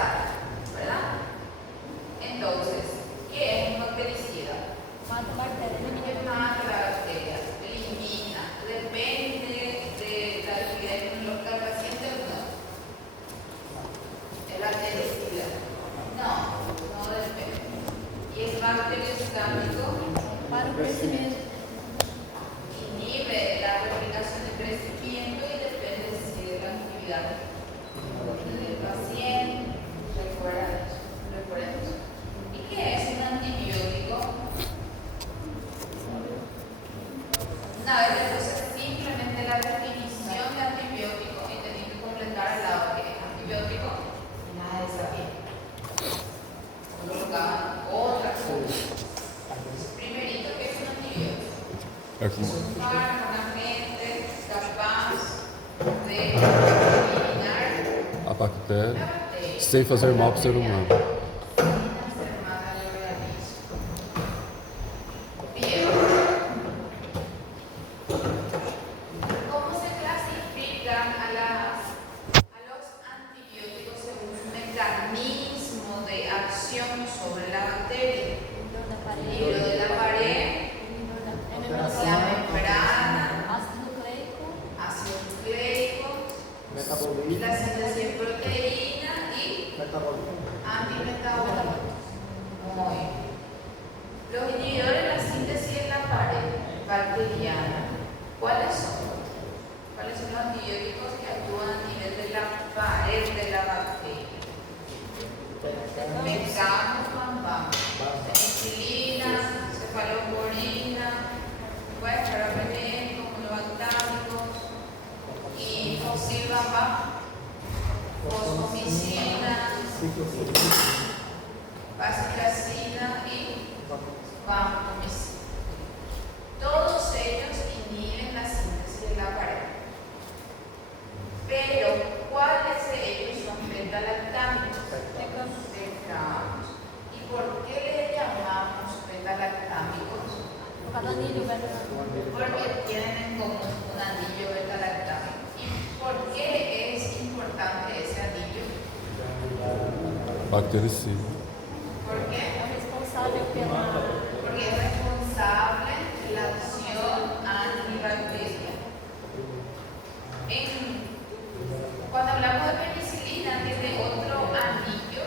sal, ¿verdad? Entonces, ¿qué es un bactericida? Mata bacterias. Que mata la bacteria, elimina, depende de la actividad inmunológica del paciente o no. ¿El bactericida? No depende. ¿Y es bacteriostático? Para o crescimento. Inhibe la replicación del crecimiento y depende sí, de la actividad del paciente. Recuerden eso. ¿Y qué es un antibiótico? Una vez entonces simplemente la definición de antibiótico y tenéis que completar al lado que es antibiótico y nada de sabía. Colocaban otra cosa. Primerito, ¿qué es un antibiótico? Un fármaco, un agente capaz de eliminar A bactéria la bacteria sem fazer mal para o ser humano. sin hacer mal al organismo. Bien. ¿Cómo se clasifican a los antibióticos según un mecanismo de acción sobre la bacteria? Libro de la pared, la membrana, ácido nucleico, la síntesis de proteína y antimetabólico. Muy bien. Los inhibidores de la síntesis en la pared bacteriana, ¿cuáles son? ¿Cuáles son los antibióticos que actúan a nivel de la pared de la bacteria? Mecamus, penicilina, cefalosporina, carbapenetos, monobactámicos y fosfilbamba, fosfomicina, vancomicina y vancomicina. Todos ellos inhiben la síntesis de la pared. Pero, ¿cuáles de ellos son beta-lactámicos? ¿Y por qué le llamamos beta-lactámicos? Porque tienen en común un anillo beta-lactámico. ¿Y por qué es importante ese anillo? Bactericida. ¿Por qué? Responsável Porque es responsable de la acción antibacteriana. Cuando hablamos de penicilina, tiene otro anillo,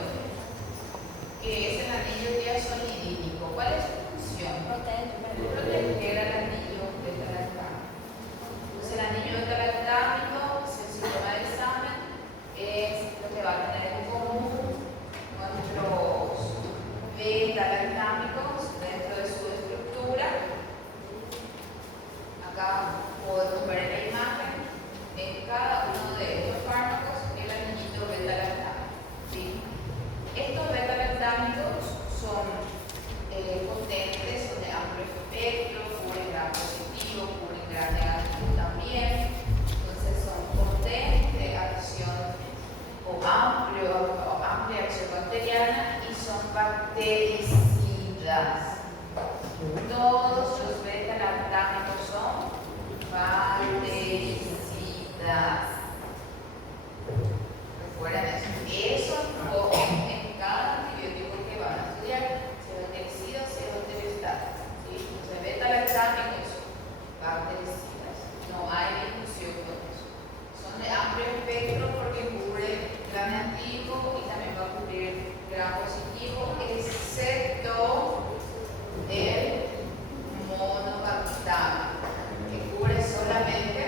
que es el anillo diazolidínico. ¿Cuál es su función? Proteger al anillo beta-lactámico. Entonces, el anillo beta-lactámico, si el sistema de examen, es lo que va a tener en común nuestros beta-lactámicos dentro de su estructura. Acá podemos ver en la imagen, en cada uno de estos fármacos, el anillito beta-lactámico. ¿Sí? Estos beta-lactámicos son potentes, son de amplio espectro, cubren gran positivo, cubren gran negativo también. Entonces son potente acción o amplia acción bacteriana y son bactericidas. Todos los beta-lactámicos son bactericidas. Recuerden eso. Eso en cada antibiótico que van a estudiar, si es bactericida o si es bacteriostático. ¿Sí? Entonces, beta-lactámicos, bactericidas. No hay discusión con eso. Son de amplio espectro porque cubre gran negativo y también va a cubrir gran positivo, excepto el monobactámico, que cubre solamente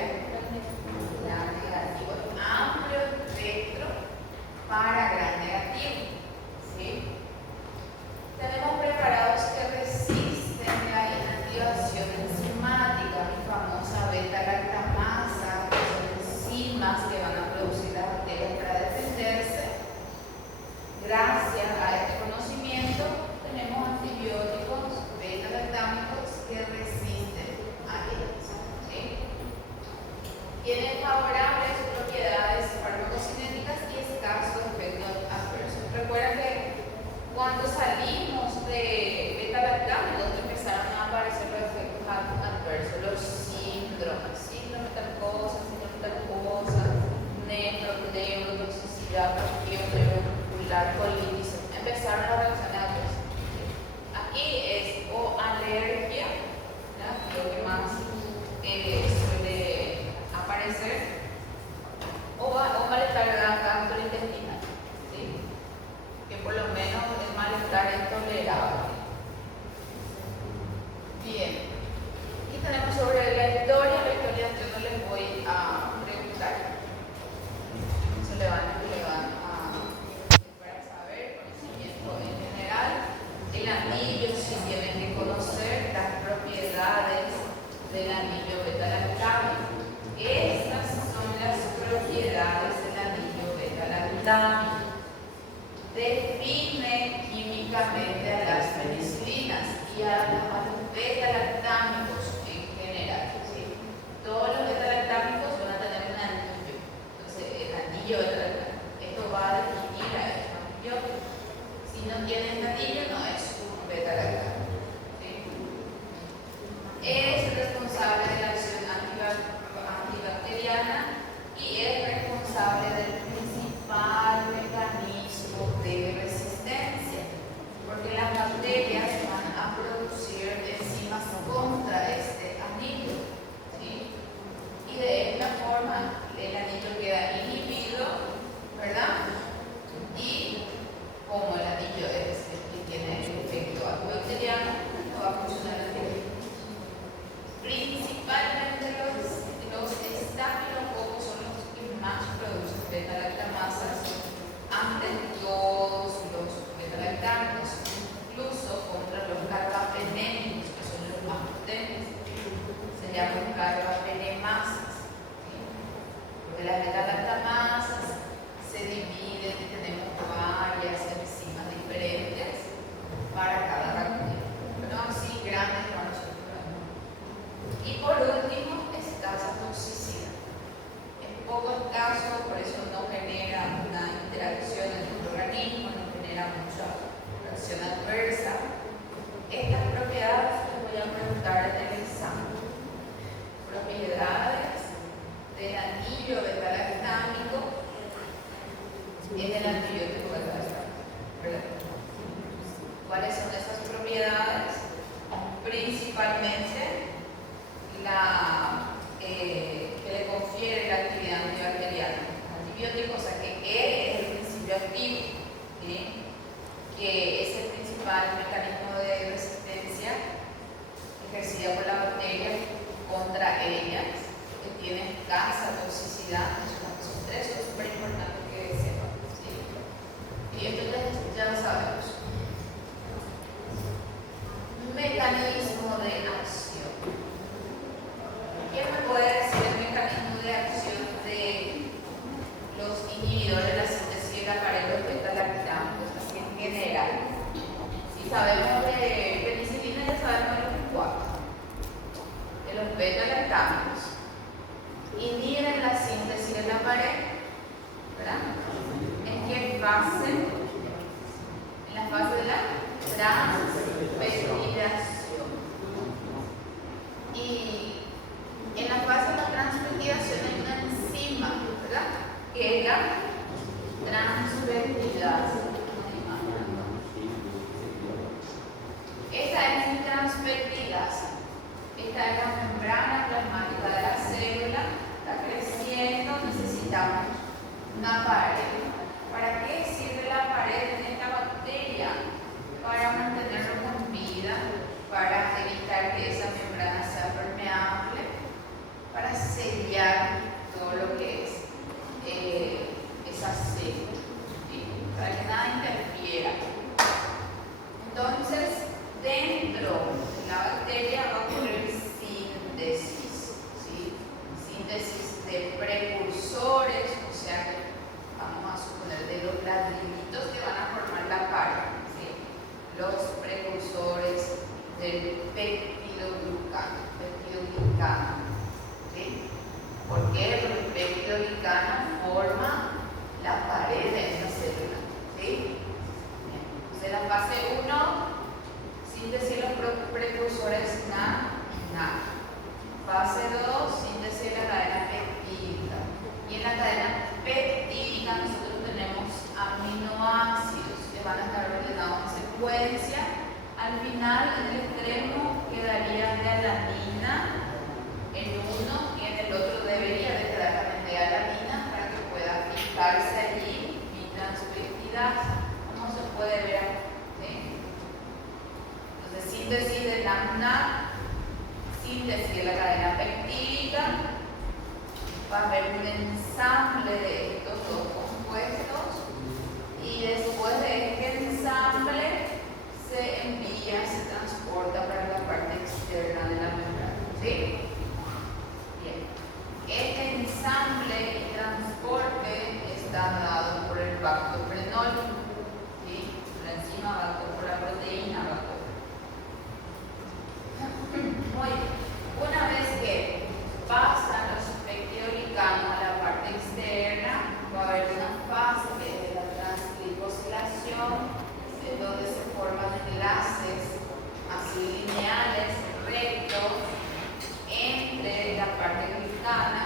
gran negativo, amplio espectro para gran negativo. ¿Sí? Tenemos preparados que resisten la inactivación enzimática, mi famosa beta-lactamasa, que son enzimas que van a producir las bacterias para defenderse. Gracias a este conocimiento tenemos antibióticos beta-lactámicos que resisten a ellos. ¿Sí? Tienen favorables propiedades farmacocinéticas y escasos efectos adversos. Recuerden que cuando salimos de beta-lactámicos empezaron a aparecer los efectos adversos, los síndromes, síndrome tal cosa, neurotoxicidad, bloqueo neuromuscular, presentar colitis. Empezaron las reacciones adversas. Aquí es o alergia, ¿verdad? Lo que más suele aparecer, o malestar gastrointestinal, ¿sí? Que por lo menos el malestar es tolerable. Bien, aquí tenemos sobre la historia. La historia yo no les voy a preguntar, se le van para saber conocimiento en general. El anillo, si tienen que conocer las propiedades del anillo beta-lactámico. Estas son las propiedades del anillo beta-lactámico. Define químicamente a las penicilinas y a los beta-lactámicos en general, ¿sí? Todos los beta-lactámicos van a tener un anillo. Entonces, el anillo beta-lactámico, esto va a definir a estos antibióticos. Si no tienen anillo, no es un beta-lactámico, ¿sí? Es responsable de la acción antibacteriana y es responsable del principal mecanismo de resistencia, porque las bacterias van a producir enzimas contra este anillo, ¿sí? Y de esta forma el anillo queda inhibido, ¿verdad? Y como el anillo es el que tiene el efecto antibacteriano, no va a funcionar el anillo. Principalmente los estafilococos son los que más producen beta-lactamasas ante todos los beta-lactámicos, incluso contra los carbapenémicos, que son los más potentes. Se llaman carbapenemasas, ¿sí? Porque las beta-lactamasas se dividen y tenemos varias enzimas diferentes para cada bacteria, pero así grandes para nosotros. Y por último, escasa toxicidad. En pocos casos, por eso no genera una interacción en el organismo, no genera mucha reacción adversa. Estas propiedades les voy a preguntar en el examen. Propiedades del anillo beta-lactámico en el antibiótico beta-lactámico. ¿Cuáles son esas propiedades? Principalmente que le confiere la actividad antibacteriana. Antibiótico, o sea que es el principio activo, ¿sí? Que es el principal mecanismo de resistencia ejercida por la bacteria contra ellas, que tiene escasa toxicidad. Son tres, son súper importantes que sepan, ¿sí? Y esto ya lo sabemos. Mecanismo de acción. ¿Quién me puede decir el mecanismo de acción de los inhibidores de la síntesis de la pared beta-lactámicos, así en general? Si sabemos de penicilina, ya sabemos de los cuatro. De los beta-lactámicos. Inhiben la síntesis de la pared, ¿verdad? ¿En qué fase? En la fase de la transpeptidación. Y en la fase de la transpeptidación hay una enzima, ¿verdad? Que es la transpeptidasa. Esta es la transpeptidasa. Esta es la membrana plasmática de la célula. Está creciendo, necesitamos una pared. ¿Para qué sirve la pared en esta bacteria? Para mantener van a estar ordenados en secuencia. Al final, en el extremo, quedaría de alanina en uno y en el otro debería de quedar también de alanina para que pueda fijarse allí mi transcriptidasa, como se puede ver aquí, ¿sí? Entonces, síntesis de lambda, síntesis de la cadena peptídica, va a haber un ensamble de estos dos compuestos y después de este ensamble se envía, se transporta para la parte externa de la membrana, ¿sí? Bien. Este ensamble y transporte está dado por el bactoprenol, ¿sí? La enzima bacto por la proteína bacto. Muy bien. Una vez que pasan los peptidoglicanos a la parte externa, va a haber una fase que es de la transglicosilación, en donde se forman enlaces así lineales, rectos, entre la parte glicana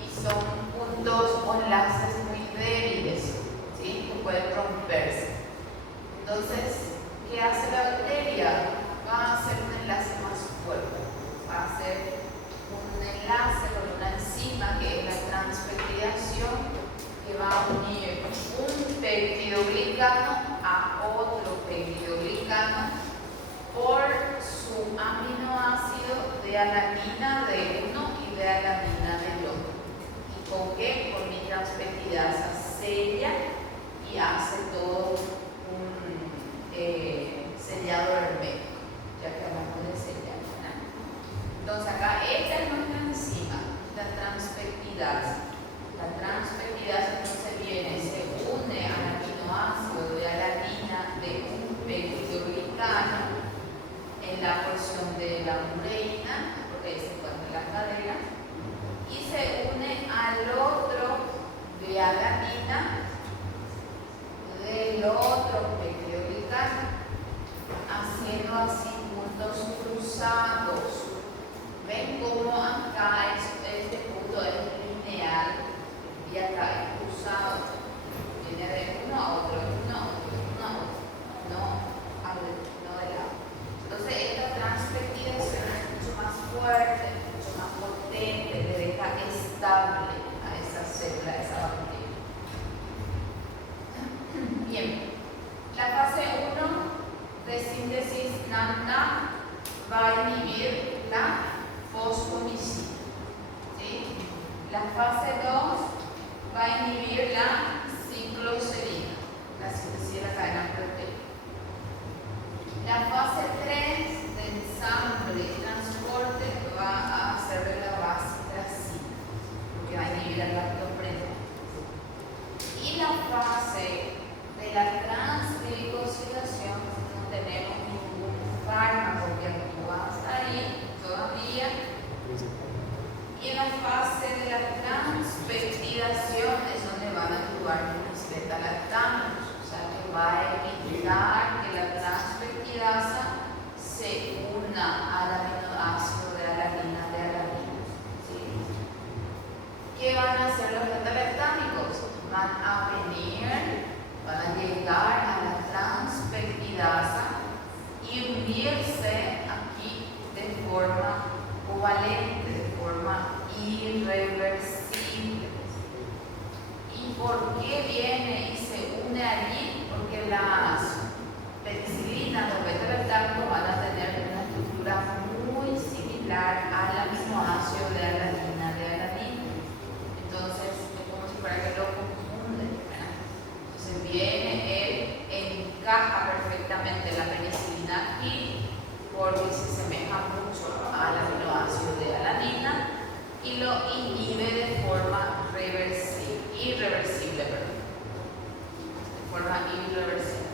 y son puntos o enlaces muy débiles, ¿sí? Que pueden romperse. Entonces, ¿qué hace la bacteria? Va a hacer un enlace más fuerte, va a hacer un enlace con una enzima que es la transpeptidación, que va a unir un peptidoglicano a otro peptidoglicano por su aminoácido de alanina de uno y de alanina del otro. ¿Y con qué? Con mi transpeptidasa sella y hace todo un sellado hermético, ya que hablamos de sellar, ¿no? Entonces acá esta es nuestra enzima, la transpeptidasa. La transpeptidasa entonces viene, se une al aminoácido de alanina de un peptidoglicano en la porción de la ureína, porque ahí se encuentran las cadenas, y se une al otro de alanina del otro peptidoglicano, haciendo así puntos cruzados. ¿Ven cómo acá este punto es lineal y acá es cruzado? Viene de uno a otro, uno a otro, uno a otro, no de lado. Entonces esta transpeptidación es mucho más fuerte, mucho más potente, le deja estable a esa célula, a esa bacteria. Bien, la fase 1 de síntesis NAD va a inhibir la fosfomicina, ¿sí? La fase 2 va a inhibir la cicloserina, la síntesis de la cadena proteica. La fase 3 de ensamble y transporte va a hacer de la base tracina, porque va a inhibir el lactoprenol. Y la fase de la transglicosilación no tenemos ningún fármaco que actúa hasta ahí todavía. Y en la fase de la transpeptidación es donde van a actuar los beta-lactanos, o sea que va a evitar que la transpeptidasa se una al aminoácido de alanina de alanina, ¿sí? ¿Qué van a hacer los beta-lactámicos? Van a llegar a la transpeptidasa y unirse aquí de forma covalente, de forma irreversible. ¿Y por qué viene y se une allí? Porque las penicilinas, los beta-lactámicos van a tener una estructura muy similar al aminoácido de alanina de alanina. Entonces es como si fuera que lo confunden, ¿verdad? Entonces viene él, encaja perfectamente la penicilina aquí porque se asemeja mucho al aminoácido de alanina y lo inhibe de forma irreversible, de forma irreversible.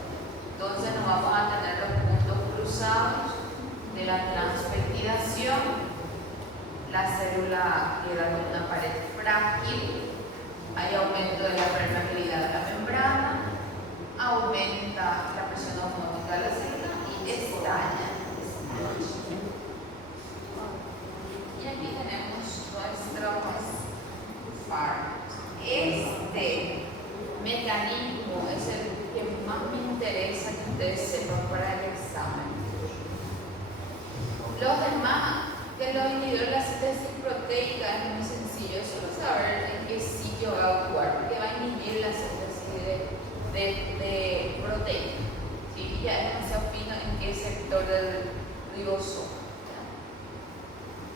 Entonces no vamos a tener los puntos cruzados de la transpeptidación, la célula queda con una pared frágil, hay aumento de la permeabilidad de la membrana, aumenta la presión osmótica de la célula y estalla. Y aquí tenemos nuestros fármacos. Este mecanismo es el que más ustedes sepan para el examen. Los demás, que lo individual de la síntesis proteica es muy sencillo, es solo saber en qué sitio va a actuar, porque va a inhibir la síntesis de proteína. ¿Sí? Ya es demasiado fino en qué sector del ribosoma.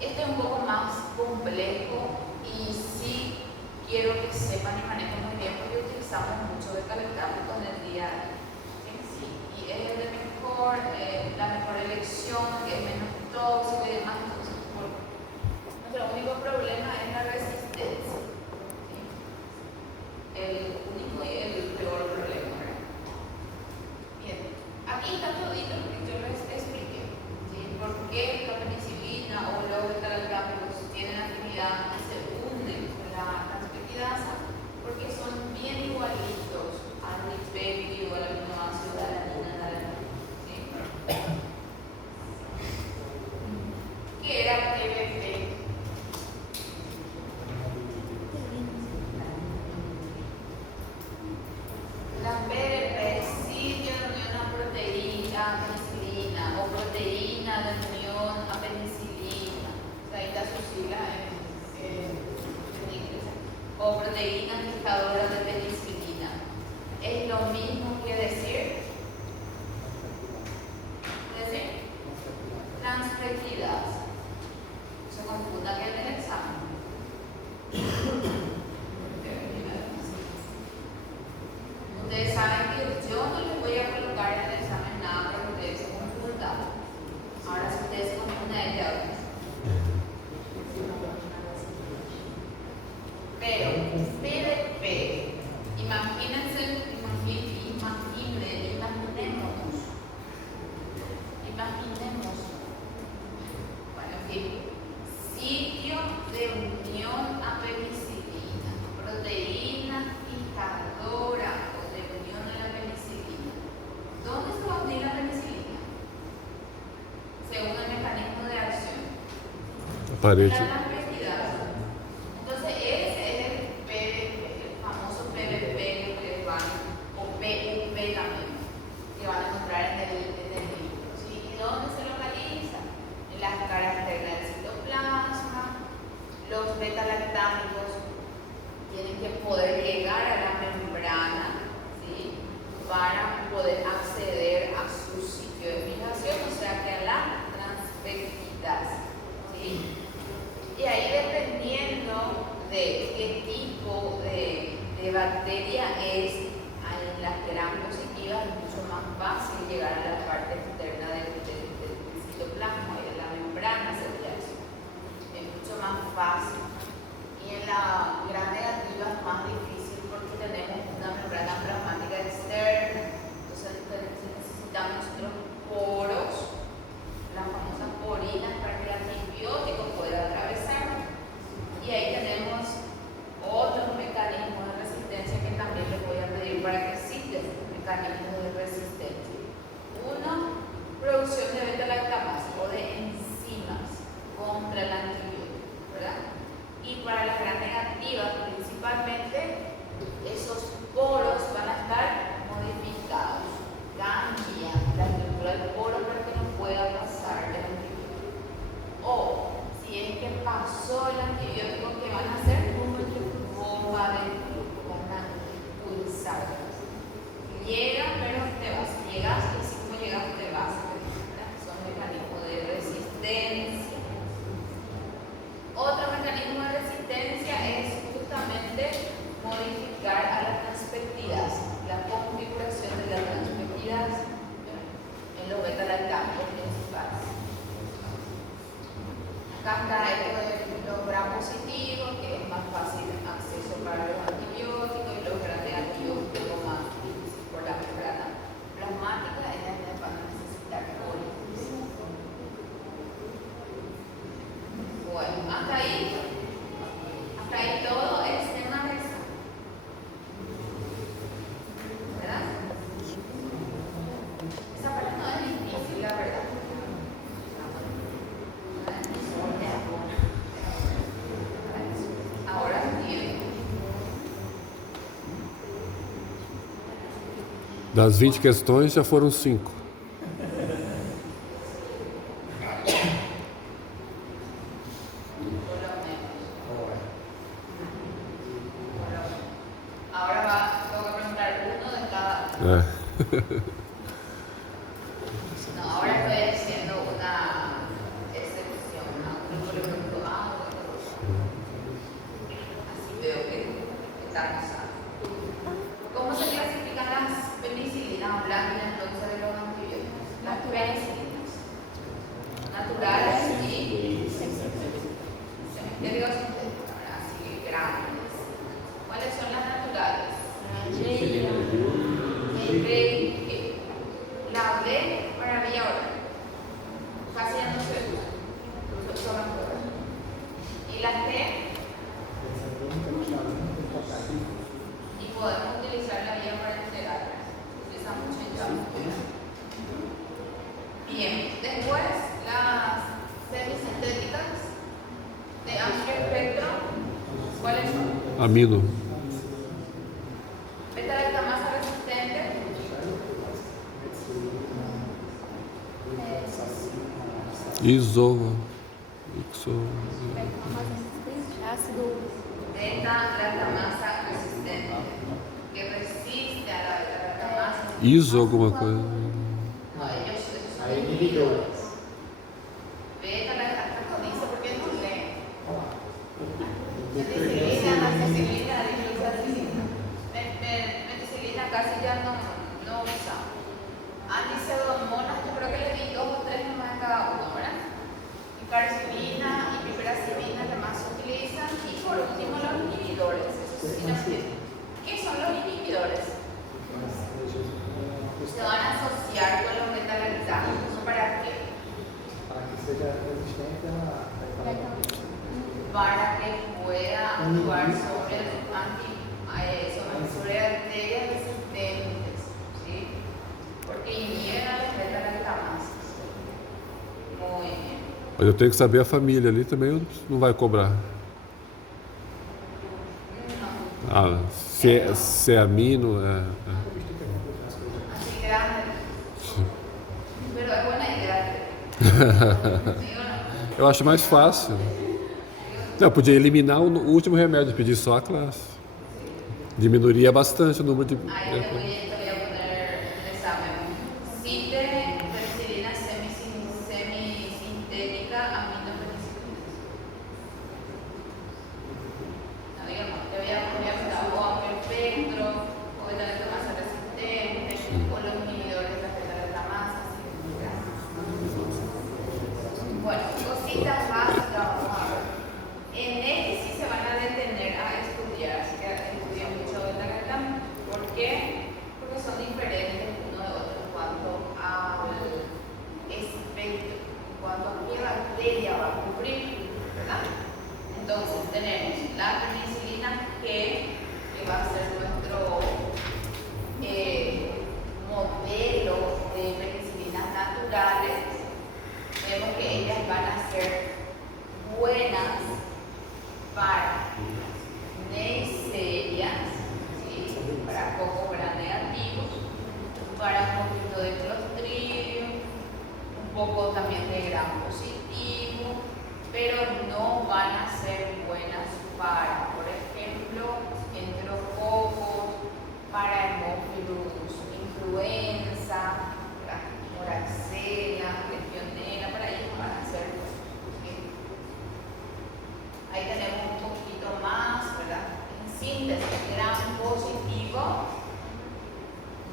Este es un poco más complejo y sí quiero que sepan y manejen muy bien porque utilizamos mucho beta-lactámico en el día a día. Sí, y es el de mejor, la mejor elección, que es menos tóxico y demás. Entonces, nuestro único problema es la resistencia. ¿Sí? El único y el peor problema. ¿Verdad? Bien, aquí está todito lo que yo les expliqué. ¿Sí? ¿Por qué la penicilina o los beta-lactámicos tienen afinidad y se unen con la transcriptidasa? Porque son bien igualitos al tripéptido, al aminoácido, a la alanina, ¿sí? ¿Qué era PPP? La PPP sí de unión a proteína, penicilina, o proteína de unión a penicilina. O sea, ahí está su sigla en inglés. O proteína fijadora de penicilina. Es lo mismo que decir transfectidasa. Se confunda que en el examen. Ustedes saben que yo no les voy a colocar en el examen nada para que ustedes se confundan. Ahora, si ustedes se confunden, ya ven. Pero PDP, imaginemos, bueno, en fin, sitio de unión a penicilina, proteína fijadora o de unión a la penicilina. ¿Dónde se va a unir la penicilina? Según el mecanismo de acción. Aparece. La transvestidasa. Entonces, ese es el PDP, el famoso PDP que les van, o PUP también, que van a encontrar en el libro. ¿Sí? ¿Y dónde se localiza? En las caras externas del citoplasma. Los beta-lactámicos tienen que poder llegar a la membrana, ¿sí? Para poder acceder a su sitio de fijación, o sea que a la transvestidasa. ¿Sí? Y ahí, dependiendo de qué tipo de bacteria es, en las gram positivas es mucho más fácil llegar a la parte externa del citoplasma y de la membrana celular. Es mucho más fácil. Y en la gram negativa es más difícil porque tenemos una membrana plasmática externa. Entonces necesitamos nosotros poros, las famosas porinas, para que el antibiótico pueda atravesar. Y ahí tenemos otros mecanismos de resistencia que también les voy a pedir para que existen mecanismos de resistencia. Uno, producción de beta-lactamasa o de enzimas contra el antibiótico, ¿verdad? Y para las gram negativas, principalmente, esos poros van a estar modificados, cambian la estructura del poro para que no pueda pasar el antibiótico. O si es que pasó el antibiótico, ¿qué van a hacer? Bomba de flujo, van a pulsar. Llega, pero te vas. Llegas y si no llegas, te vas. Son mecanismos de resistencia. Otro mecanismo de resistencia es justamente modificar a la transvestidasa, la configuración de la transvestidasa en los beta-lactámicos principales. Acá está los gram positivos, que es más fácil acceso para los antibióticos, y los gram negativos, un poco más difícil por la membrana plasmática, en las que van a necesitar pólipos. Bueno, hasta ahí todo es tema de examen. ¿Verdad? Esa parte no es difícil, la verdad. Das 20 questões, já foram 5. por lo menos. Ahora tengo que preguntar uno de cada uno. No, ahora estoy haciendo una excepción. A uno le pregunto, así veo que está usado. ¿Cómo se clasifican las penicilinas o láminas entonces de los antibióticos? Las penicilinas naturales y cementerios sintéticos, así grandes. ¿Cuáles son las naturales? La D para vía oral. Casi ya no se usa. Y las T. Y podemos utilizar la vía parenteral. Utiliza mucho en Java. Bien, después las semisintéticas de amplio espectro. ¿Cuáles son? Amino. Beta-lactamasa resistente. Ácido Beta-lactamasa resistente. Que resiste a la beta-lactamasa. Alguma coisa. No, ellos son inhibidores. Beta-lactamasa dice porque no leen. Meticilina, amoxicilina, dilucilina. Meticilina casi ya no usamos. Anticedomonas, yo creo que le di 2 o 3 nomás en cada uno, ¿verdad? Piperacilina y piperacilina que más se utilizan. Y por último los inhibidores. Eso sí, ¿qué son los inhibidores? Se van a asociar con los beta-lactámicos. ¿Para qué? Para que sea resistente a la Para que pueda actuar sobre bacterias resistentes, ¿sí? Porque inhiben a las beta-lactamasas. Muy bien. Mas eu tenho que saber a família ali também, não vai cobrar. No. Se é amino, Así grande. Pero es buena idea. ¿Sí o no? Eu acho mais fácil. Não, podia eliminar o último remédio, pedir só a classe. Diminuiria bastante o número de. Ahí te voy a poner el examen. Cite penicilina semisintética aminopenicilina. No, digamos, te voy a poner o amplio espectro, o beta-lactamasa resistente, o los inhibidores de la beta-lactamasa. Bueno, cositas básicas vamos a ver. En este sí se van a detener a estudiar, así que estudien mucho beta-lactam. ¿Por qué? Porque son diferentes uno de otro en cuanto al espectro, en cuanto a qué bacteria va a cubrir, ¿verdad? Entonces tenemos la penicilina G, que va a ser nuestro modelo de penicilinas naturales. Vemos que ellas van a ser buenas para neiserias, ¿sí? Para cocos negativos, para un poquito de clostridium, un poco también de gram positivo, pero no van a ser buenas para, por ejemplo, enterococos, para hemófilus influenza, moraxella, legionela, para ellos van a ser buenos. ¿Sí? Ahí tenemos un poquito más, ¿verdad? En síntesis, gram positivo,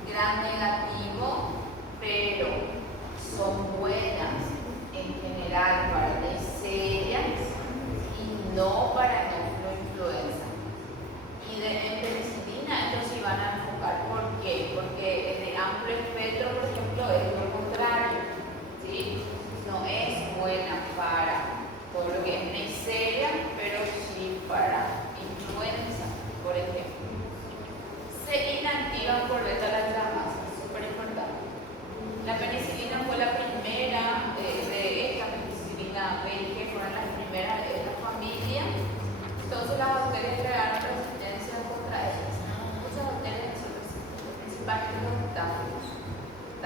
gram negativo, pero son buenas en general para neiserias y no para hemófilo influenza. Y en penicilina, ellos sí van a enfocar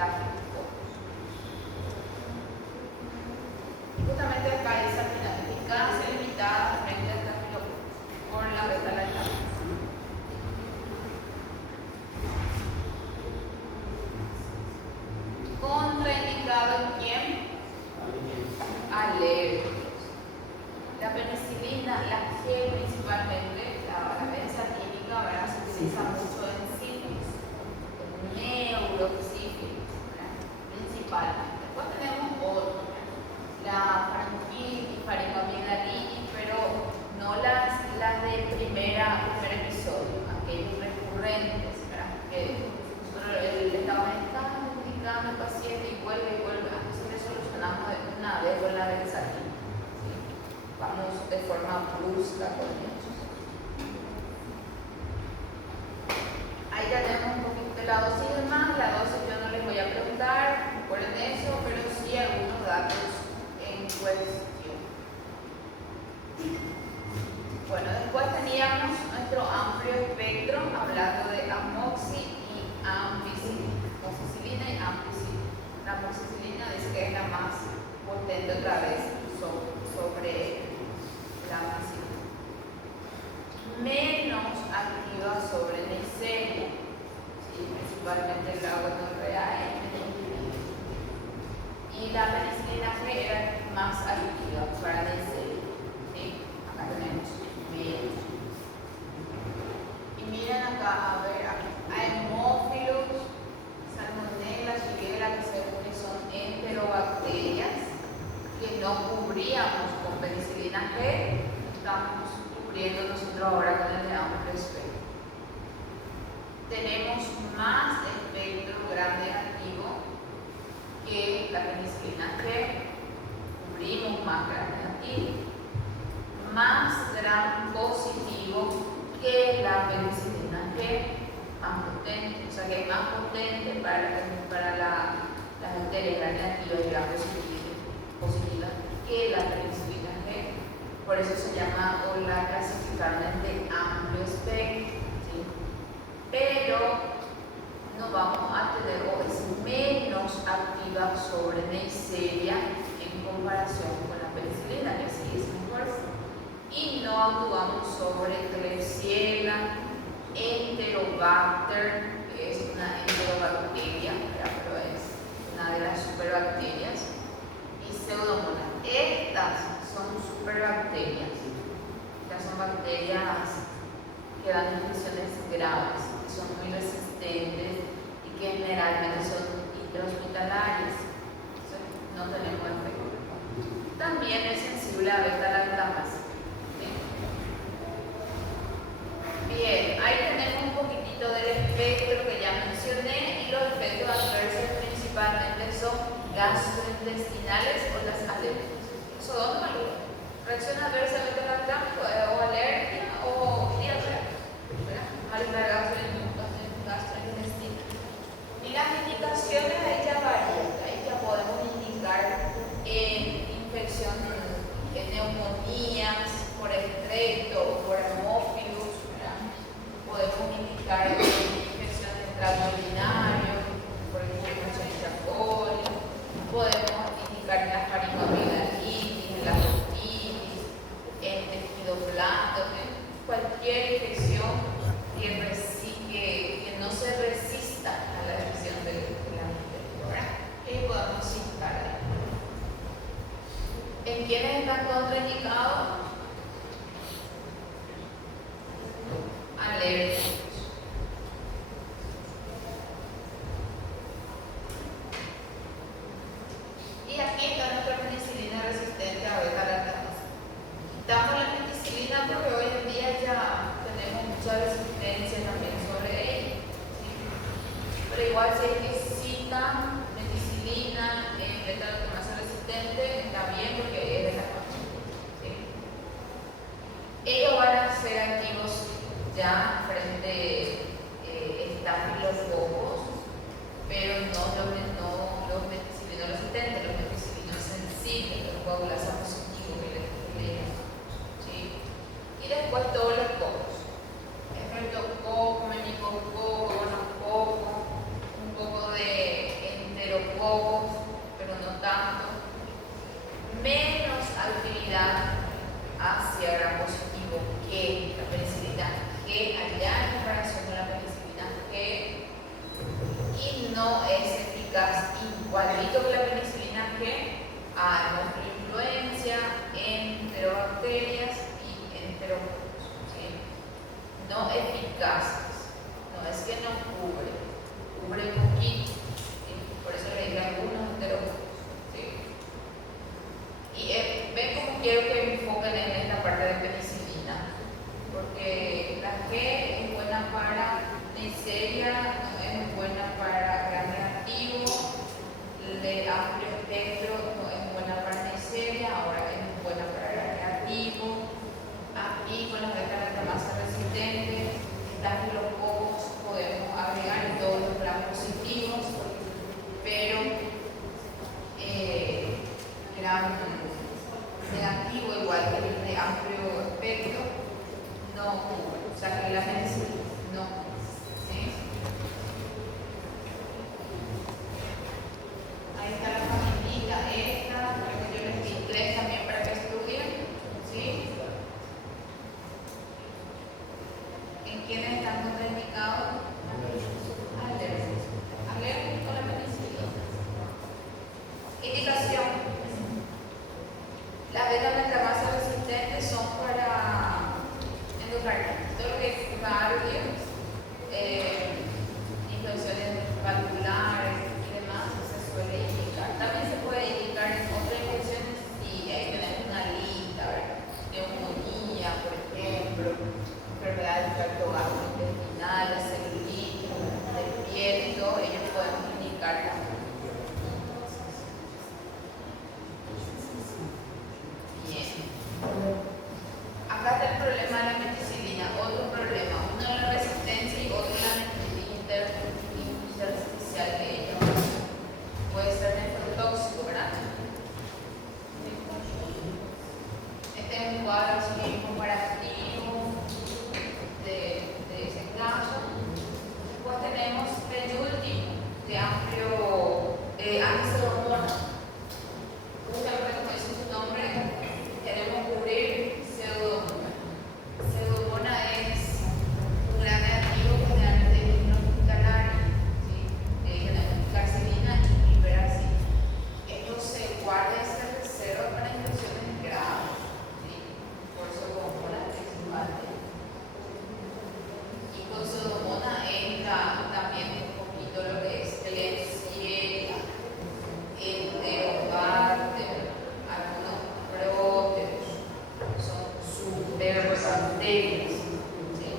estafilococos. Justamente acá dice al final, eficacia limitada frente a estafilococos por la beta-lactamasa. Contraindicado en quién? Alérgicos. La penicilina, la G principalmente, la benzatínica, ¿verdad? Se utiliza mucho en sífilis, en neurosífilis, principalmente. Después tenemos otro, la faringitis, faringoamigdalitis, pero no las de primer episodio, aquellos recurrentes, ¿verdad? Que nosotros le estamos indicando al paciente y vuelve, así le solucionamos de una vez con la benzatina. ¿Sí? Vamos de forma brusca con ellos. Ahí ya tenemos un poquito de la dosis de más. La dosis yo no les voy a preguntar, recuerden eso, pero sí algunos datos en cuestión. Bueno, después teníamos nuestro amplio espectro hablando de amoxi y ampicilina. Amoxicilina y ampicilina. La amoxicilina dice que es la más potente otra vez sobre la ampicilina. Menos activa sobre Neisseria, ¿sí? Principalmente la gonorrea y la penicilina G era más activa para Neisseria. ¿Sí? Acá tenemos menos. Y miren acá, a ver, hay hemófilos, salmonella, shigella, que según son enterobacterias que no cubríamos con penicilina G, estamos cubriendo nosotros ahora con el amplio espectro. Tenemos más espectro gram negativo que la penicilina G, cubrimos más gram negativo, más gram positivo que la penicilina G, más potente, o sea que es más potente para las bacterias gram negativas y gram positivas que la penicilina G. Por eso se llama o la clasificaron de amplio espectro, ¿sí? Pero no vamos a tener, o es menos activa sobre Neisseria en comparación con la penicilina, que sí es mejor. Y no actuamos sobre Klebsiella, Enterobacter, que es una enterobacteria, pero es una de las superbacterias, y Pseudomonas. Estas son superbacterias. Estas son bacterias que dan infecciones graves, que son muy resistentes y que generalmente son intrahospitalarias. No tenemos efecto. También es sensible a beta-lactamasa. ¿Sí? Bien, ahí tenemos un poquitito del espectro que ya mencioné, y los efectos adversos principalmente son gastrointestinales o las alergias. Eso dos maluras. Reacción adversa a beta-lactámico o alergia o diarrea. Malestar gastrointestinal. Y las indicaciones ahí ya varían. Ahí ya podemos indicar infección, neumonías por estrepto o por hemófilos. Podemos indicar infección del tracto urinario, por infección de Charcot. Podemos indicar en la faringoamigdalitis, en la otitis, en tejido blando, cualquier infección que no se resista a la infección de la bacteria. ¿Qué podemos citar ahí? ¿En quiénes están contraindicados? Alérgicos. Y aquí está nuestra penicilina resistente a beta-lactamasa. Damos la penicilina porque hoy en día ya tenemos mucha resistencia también sobre ella. ¿Sí? Pero igual si hay que citar penicilina en beta-lactamasa resistente, está bien porque es de la familia. ¿Sí? Ellos van a ser activos ya frente estafilococos, pero no los penicilinos resistentes, los penicilinos sensibles, los coagulasa positivos que les llamamos. ¿Sí? Y después todos los cocos: streptococo, meningococo, gonococo, un poco de pocos, pero no tanto. Menos actividad hacia gram positivo que la penicilina G allá en comparación con la penicilina G, y no es eficaz igualito que la penicilina G a influencia, enterobacterias y enterovirus, ¿sí? No eficaces, no es que no cubre poquito, ¿sí? Por eso le digo algunos enterovirus, ¿sí? Y ven cómo quiero que me enfoquen en esta parte de penicilina, porque la G es buena para Neisseria, no es buena para gram negativo, de amplio espectro no es buena para Neisseria, ahora es buena para gram negativo. Aquí con las beta-lactamasa resistentes, estafilococos podemos agregar en todos los gram positivos, pero gram negativo, igual que el de amplio espectro, no cubre, o sea que la penicilina no cubre, ¿sí? Ahí está la familita esta, creo que yo les di 3 también para que estudien, ¿sí? ¿En quiénes están contraindicados? Alérgicos con la penicilina. Indicación: las beta-lactamasa resistentes son para endocarditis, todo lo que es cardio, infecciones valvulares y demás se suele indicar. También se puede indicar en otras infecciones si ahí tenemos una lista, ¿verdad? Neumonía, por ejemplo, enfermedad del tracto gastrointestinal, la celulitis, de piel y todo, ellos podemos indicar también. Acá está el problema de la meticilina, otro problema, uno de la resistencia y otro de la intersticial de ella. Puede ser nefrotóxico, ¿verdad? Este es un cuadro así comparativo de ese caso. Después tenemos penúltimo, de amplio antiseudómonas. Justamente como dice su nombre, queremos cubrir pseudomonas. Pseudomonas es un gran negativo que generalmente es hospitalario, ¿sí? Carcinina y hiperacina. Esto se guarda y se reserva para infecciones graves, ¿sí? Por pseudomonas principalmente. Y con pseudomonas entra también un poquito lo que es Klebsiella, Enterobacter, algunos próteros, son superbacterias, ¿sí?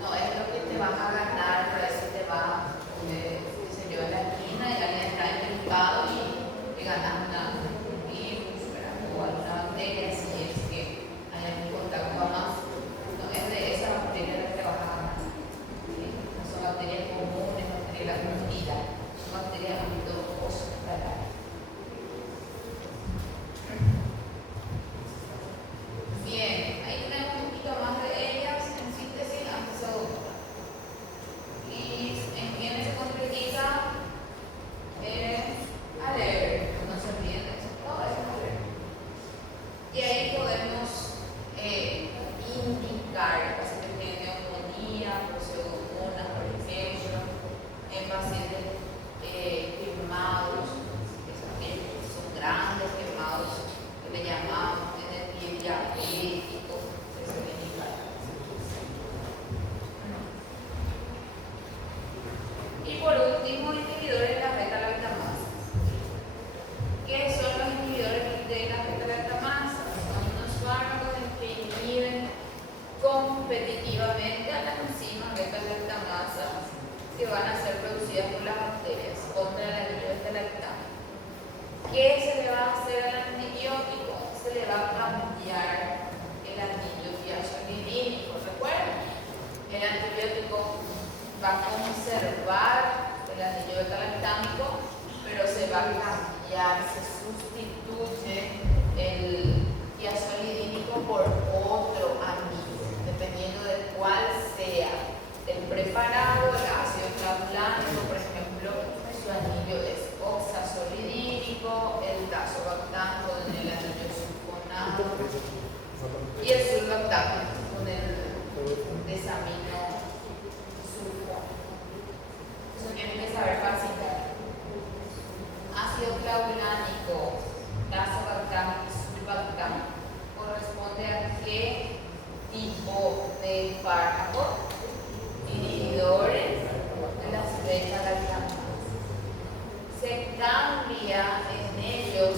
No es lo que te vas a ganar, para eso te va, qué sé yo, en la esquina y alguien está implicado y te ganas un virus, ¿verdad? O alguna bacteria, si es que hay algún contacto más. No es de esas bacterias las que te vas a ganar, ¿sí? No son bacterias comunes, bacterias de la comunidad, son bacterias de ámbito hospitalario. Bien, ahí tenemos un poquito más de ellas, en síntesis, antiseudómonas. Y en quienes se contraindica alérgico, no se olviden de eso, todo es alérgico. Y ahí podemos indicar pacientes que tienen neumonía, por pseudomonas, por ejemplo, en pacientes quemados, que son grandes quemados, que le llamamos en el pie diabético, se suele indicar. Y por último, inhibidores de la beta-lactamasa. ¿Qué son los inhibidores de la beta-lactamasa? Son unos fármacos que inhiben competitivamente a las enzimas beta-lactamasa que van a ser producidas por las bacterias contra el anillo beta-lactámico. ¿Qué se le va a hacer al antibiótico? Se le va a cambiar el anillo diazolidínico. ¿Recuerdan? El antibiótico va a conservar el anillo beta-lactámico, pero se va a cambiar, se sustituye el diazolidínico por otro anillo, dependiendo de cuál sea el preparado. El ácido clavulánico, por ejemplo, su anillo es oxazolidínico. antibiótico, el tazobactam con el anillo sulfonato y Exatamente. el sulbactam con el desamino sulfón. Eso tienen que saber facilitar. Ácido clavulánico, tazobactam y sulbactam corresponde a qué tipo de fármaco. Inhibidores de las beta-lactamadas. Se cambia en ellos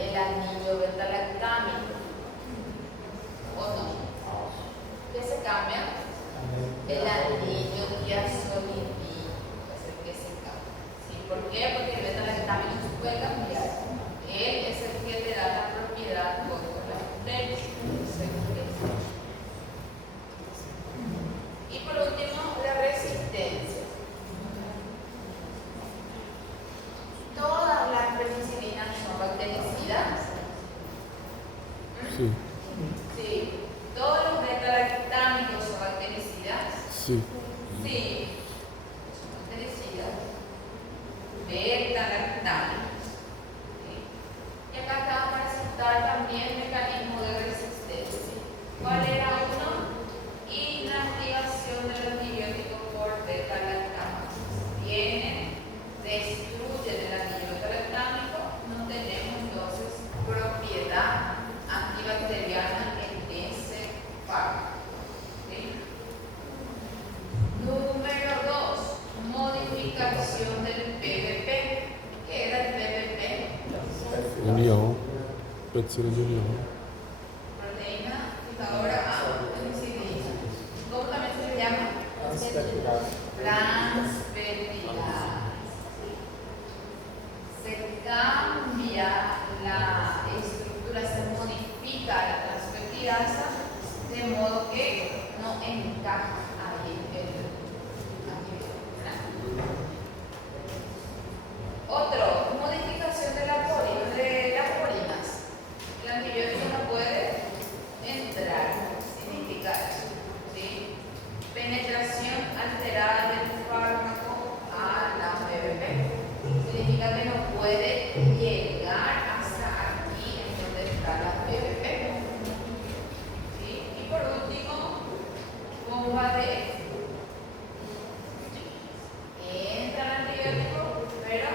el anillo beta-lactámico, ¿o no? ¿Qué se cambia? El anillo diazolidínico es el que se cambia. ¿Sí? ¿Por qué? Porque el beta-lactámico se puede cambiar. Él es el que le da la propiedad contra la bacteria. Y por último, la resistencia. Todas las penicilinas son bactericidas. Sí, Sí. Todos los beta-lactámicos son bactericidas. sí. Sí. Son bactericidas. Beta-lactámicos. ¿Sí? Y acá estaba para citar también mecanismo de resistencia. ¿Cuál era uno? Inactivación del antibiótico por beta-lactámicos. Vienen, destruyen el anillo beta-lactámico, no tenemos entonces propiedad antibacteriana en ese fármaco. ¿Sí? Número 2, modificación del PVP. ¿Qué era el PVP? União. Penicilina de união. Proteína fijadora a penicilina. ¿Cómo también se le llama? Transfertilidad. Se cambia la estructura, se modifica la transfertilasa de modo que no encaja ahí el antibiótico, ¿verdad? Otro, modificación de las porinas. El antibiótico no puede entrar, significa eso, ¿sí? Penetración alterada del fármaco a la PVP. Significa que no puede llegar hasta aquí en donde está la PVP. ¿Sí? Y por último, bomba de entra el antibiótico, pero